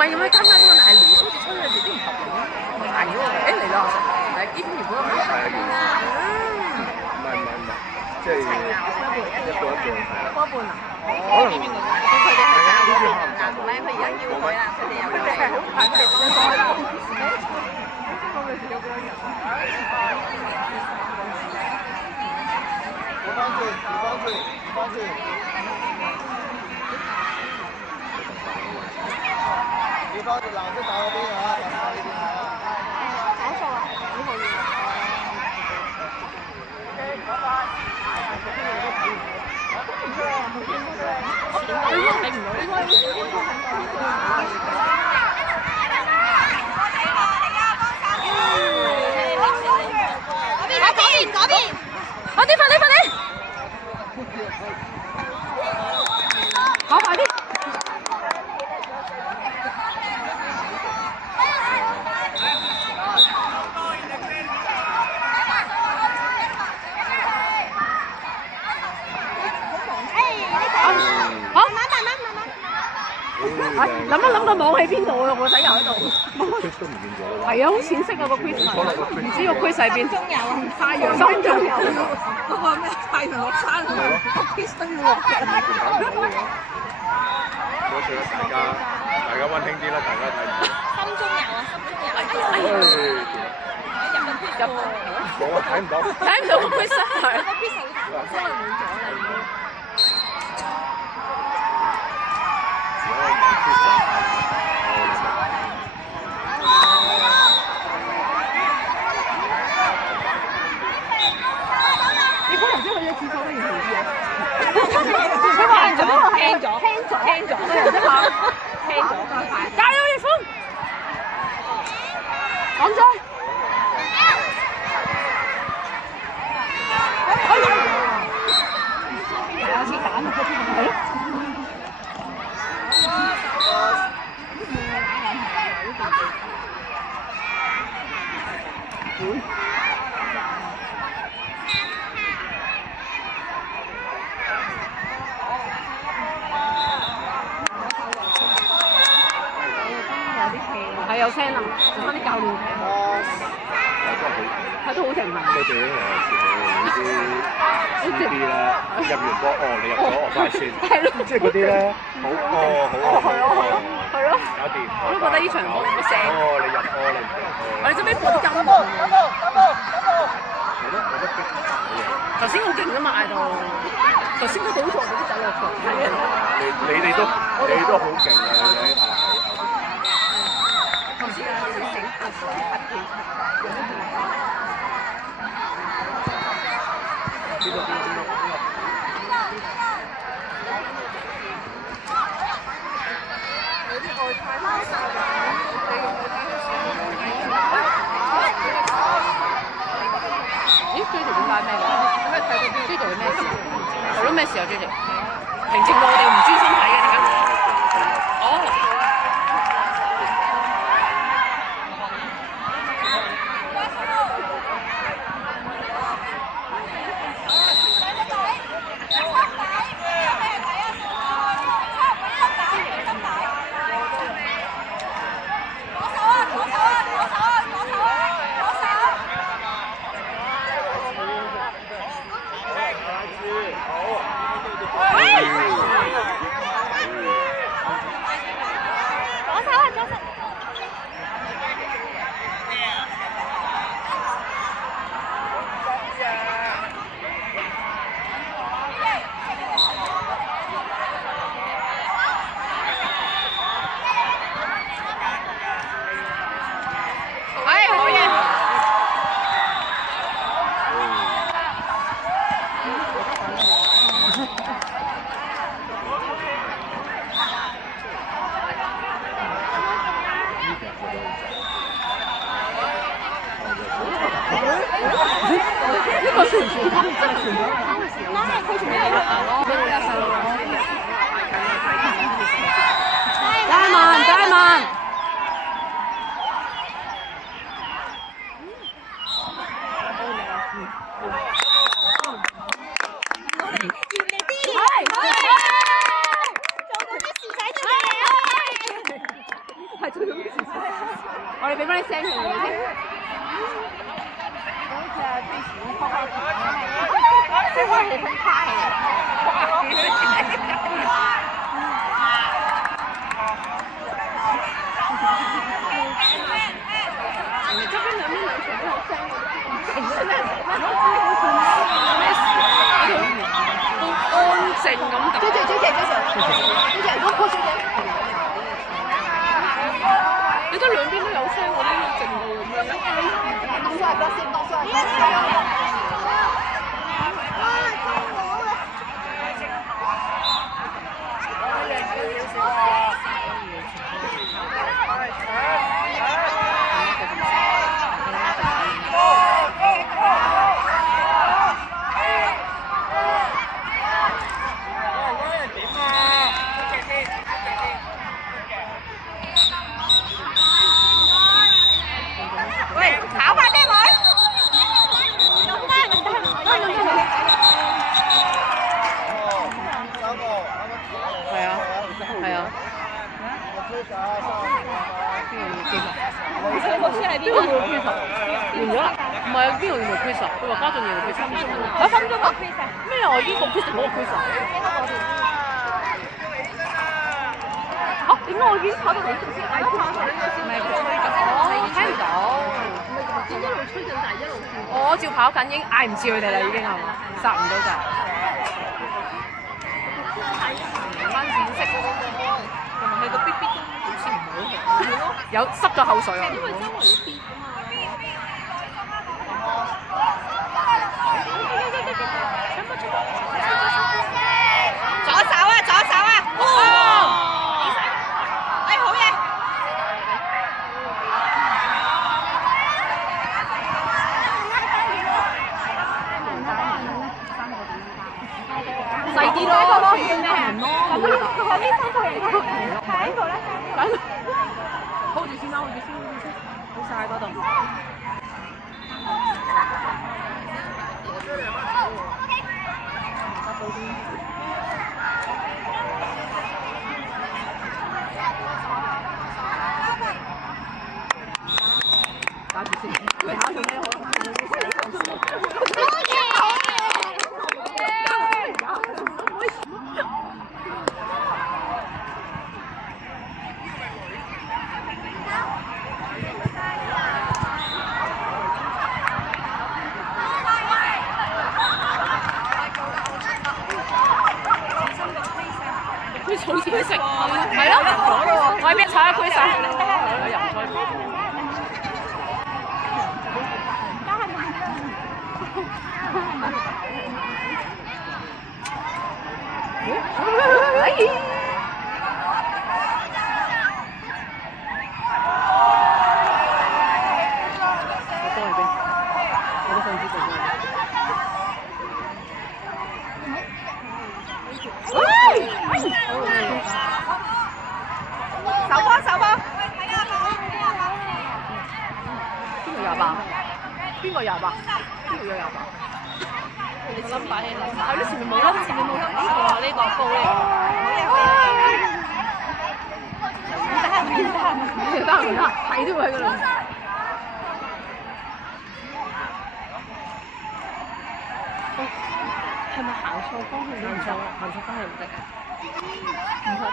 係咁樣跟啊，但係嚟好似吹佢哋啲唔合理，行咗嚟，誒嚟啦，係呢邊原本咁樣。係啊，唔係，即係一半多半啊。可能叫佢哋係教練啊，唔係佢而家要佢啊，佢哋又佢哋係好反對啦。你放住藍色打嗰邊啊，呢邊啊。搞錯啊，幾號要？睇唔到。快啲！跑快啲！好，慢慢。諗一諗個網喺邊度啊？我仔又喺度。都唔見咗。係啊，好淺色啊個 Chris，唔知個 Chris 喺邊。太陽心中有嗰個咩太陽落山啊！個 Chris 都要落嘅。大家溫馨啲啦，大家睇唔到。心中有啊，冇啊，睇唔到。睇唔到個 Chris 係。個 Chris 因為冇咗啦已經。你可能先去咗廁所都唔知啊！輕咗，個人啫嘛，輕咗，加油，葉峰！講咗。有次揀啊，係咯。係有聲啊，做翻啲教練聽。睇到好靜啊。佢哋咧有時啲 CD 咧入完波，你入咗我翻先。係咯。即係嗰啲咧，好係咯。搞掂。我都覺得呢場波個聲。你入波，你唔入波。我哋做咩播啲音樂？係咯，我覺得逼頭先好勁啊嘛，嗌到。頭先都倒錯咗啲走落場。係啊。你哋都好勁啊！你睇。頭先我哋整個水核片。邊個？咦，J 條點解咩㗎？點解睇到 J 條係咩事？係咯，咩事啊 J 條？平靜到我哋唔專心睇嘅點解？哦。呢個算唔算卡？真係算咗卡嘅時候，唔係佢仲有一球咯，俾我一手咯。Diamond。係最好嘅事情。我哋俾翻啲聲佢哋先。好似係最喜歡泡泡糖，最後係分派嘅。人哋側邊兩邊兩場都有聲嘅，咩事？安靜咁等。追住，如果過追住。你得兩邊都有聲，我都靜到咁樣。當衰，不要先當衰。唔係啊，邊個要冇 pizza？佢話家俊要冇 pizza。啊，分咗個 pizza。咩啊？我已經冇 pizza，冇個 pizza。啊？點解我已經跑到你度先？唔係佢吹緊，聽唔到。一路吹緊，但係一路跳。我照跑緊，已經嗌唔似佢哋啦，已經係嘛？殺唔到就。唔關剪色，同埋佢個 B B 都好似唔好嘅。係咯。有濕咗口水啊！因為周圍要 B 啊嘛。左手啊！哇！哎，好嘢！細啲咯，人咯，咁呢三個人揀個咧，hold住先啦，好晒嗰度。打住先，佢考做咩好？佢好似佢食，係咯，我喺邊炒一區晒，又唔開。手波！邊個廿八？邊個廿八？邊個有廿八？你諗擺起嚟，係咯，前面冇啦，前面冇啦。呢個高呢個。得，睇都會喺嗰度。係咪行錯方向？行錯方向唔得㗎。唔得。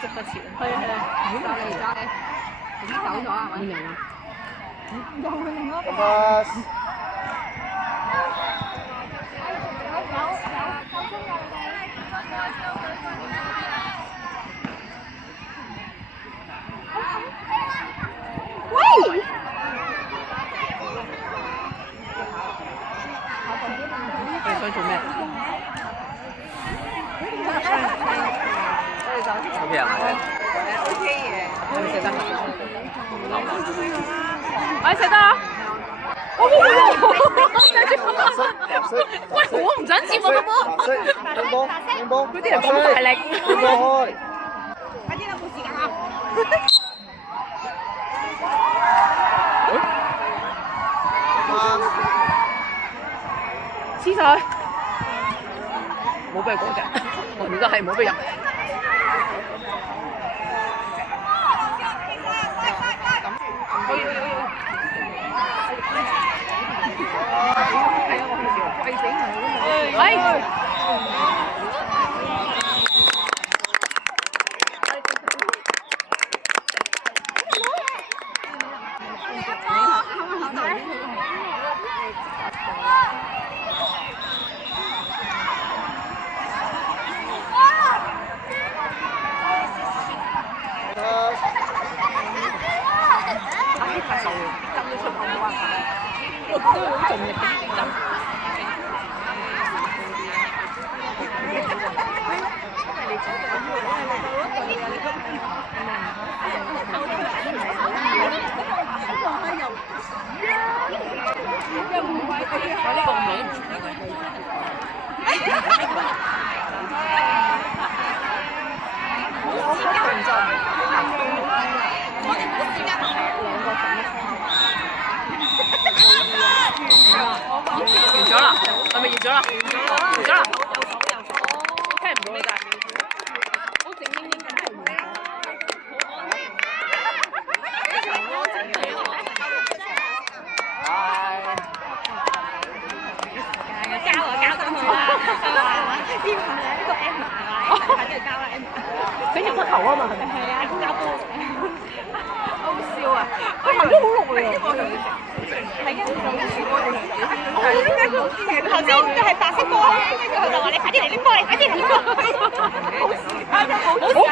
捉得切。係啊。揸你，已經走咗係咪？唔明啊。又去另一個。喂！你想做咩？抽片啊？OK 嘅。係咪食得？哎，食得啊！喂，我唔想接我個波。嗰啲人咁大力。快啲啦，冇時間啊！黐晒，冇俾佢講嘅，我而家係冇俾入。我呢個名唔出完咗啦，係咪完咗啦？完咗啦，聽唔到啦，但係好靜英英咁做完。呢個 M 係咪？肯定交啦 M。佢入咗球啊嘛，係咪？係啊，交波。好笑啊！佢行咗好耐喎。係啊，點解佢頭先就係白色波咧？跟住佢就話：你快啲嚟拎波，你快啲嚟拎波。好笑，